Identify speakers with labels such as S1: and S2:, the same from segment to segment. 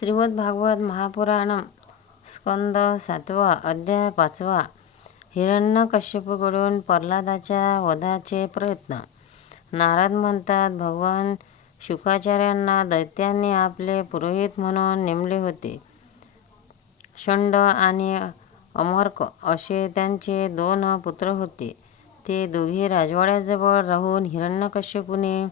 S1: श्रीमद भागवत महापुराणम स्कंद सातवा अध्याय पाचवा. हिरण्यकश्यपूकडून प्रल्हादाच्या वधाचे प्रयत्न. नारद म्हणतात भगवान शुकाचार्यांना दैत्यांनी आपले पुरोहित म्हणून नेमले होते. षंड आणि अमर्क असे त्यांचे दोन पुत्र होते. ते दोघे राजवाड्याजवळ राहून हिरण्यकश्यपूने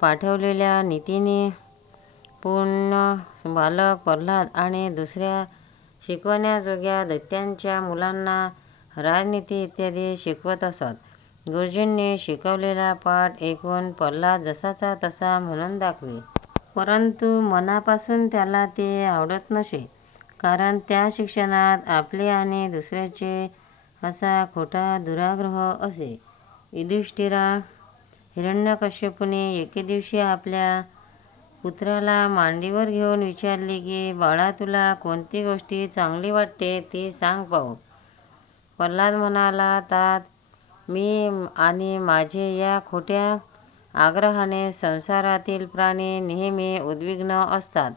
S1: पाठवलेल्या नीतीने पूर्ण बालक प्रल्हाद आणि दुसऱ्या शिकवण्याजोग्या दैत्यांच्या मुलांना राजनीती इत्यादी शिकवत असत. गुरुजींनी शिकवलेला पाठ ऐकून प्रल्हाद जसाचा तसा म्हणून दाखवे. परंतु मनापासून त्याला ते आवडत नसे कारण त्या शिक्षणात आपले आणि दुसऱ्याचे असा खोटा दुराग्रह असे. युधिष्ठिरा हिरण्यकश्यपूने एके दिवशी आपल्या कुत्र्याला मांडीवर घेऊन विचारले की बाळा तुला कोणती गोष्टी चांगली वाटते ती सांग पाहू. प्रल्हाद म्हणाला तात मी आणि माझे या खोट्या आग्रहाने संसारातील प्राणी नेहमी उद्विग्न असतात.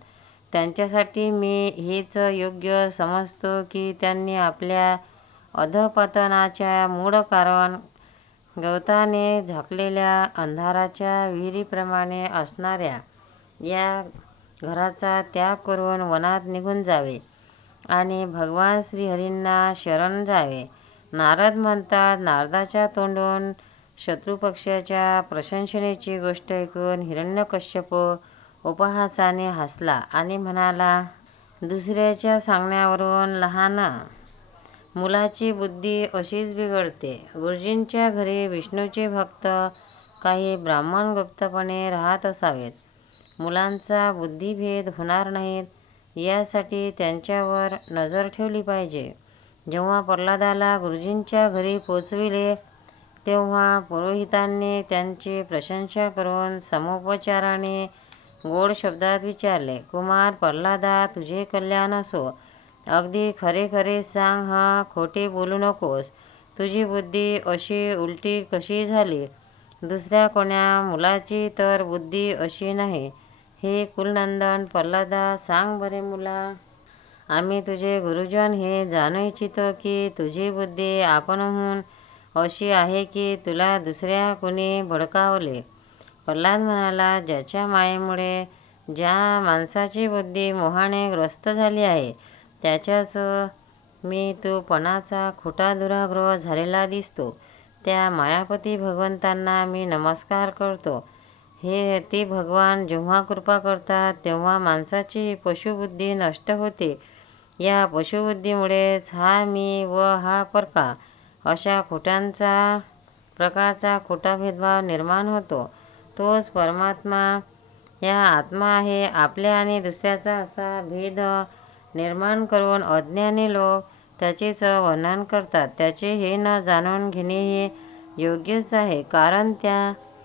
S1: त्यांच्यासाठी मी हेच योग्य समजतो की त्यांनी आपल्या अधपतनाच्या मूळ कारण गवताने झाकलेल्या अंधाराच्या विहिरीप्रमाणे असणाऱ्या या घराचा त्याग करून वनात निघून जावे आणि भगवान श्रीहरींना शरण जावे. नारद म्हणतात नारदाच्या तोंडून शत्रुपक्षाच्या प्रशंसनेची गोष्ट ऐकून हिरण्यकश्यप उपहासाने हसला आणि म्हणाला दुसऱ्याच्या सांगण्यावरून लहान मुलाची बुद्धी अशीच बिघडते. गुरुजींच्या घरी विष्णूचे भक्त काही ब्राह्मण गुप्तपणे राहत असावेत. मुलांचा बुद्धिभेद होणार नाहीत यासाठी त्यांच्यावर नजर ठेवली पाहिजे. जेव्हा प्रल्हादाला गुरुजींच्या घरी पोचविले तेव्हा पुरोहितांनी त्यांची प्रशंसा करून समोपचाराने गोड शब्दात विचारले कुमार प्रल्हादा तुझे कल्याण असो. अगदी खरे खरे सांग हा खोटे बोलू नकोस. तुझी बुद्धी अशी उलटी कशी झाली? दुसऱ्या कोण्या मुलाची तर बुद्धी अशी नाही. हे कुलनंदन प्रल्हादा सांग बरे मुला. आम्ही तुझे गुरुजन हे जाणू इच्छितो की तुझी बुद्धी आपणहून अशी आहे की तुला दुसऱ्या कुणी भडकावले. प्रल्हाद म्हणाला ज्याच्या मायेमुळे ज्या माणसाची बुद्धी मोहाने ग्रस्त झाली आहे त्याच्याच मी तो पणाचा खोटा दुराग्रह झालेला दिसतो. त्या मायापती भगवंतांना मी नमस्कार करतो. हे ते भगवान जेव्हा कृपा करतात तेव्हा माणसाची पशुबुद्धी नष्ट होते. या पशुबुद्धीमुळेच हा मी व हा परका अशा खोट्यांचा प्रकारचा खोटा भेदभाव निर्माण होतो. तोच परमात्मा या आत्मा आहे. आपल्या आणि दुसऱ्याचा असा भेद निर्माण करून अज्ञानी लोक त्याचेच वर्णन करतात. त्याचे हे न जाणून घेणे हे योग्यच आहे. कारण त्या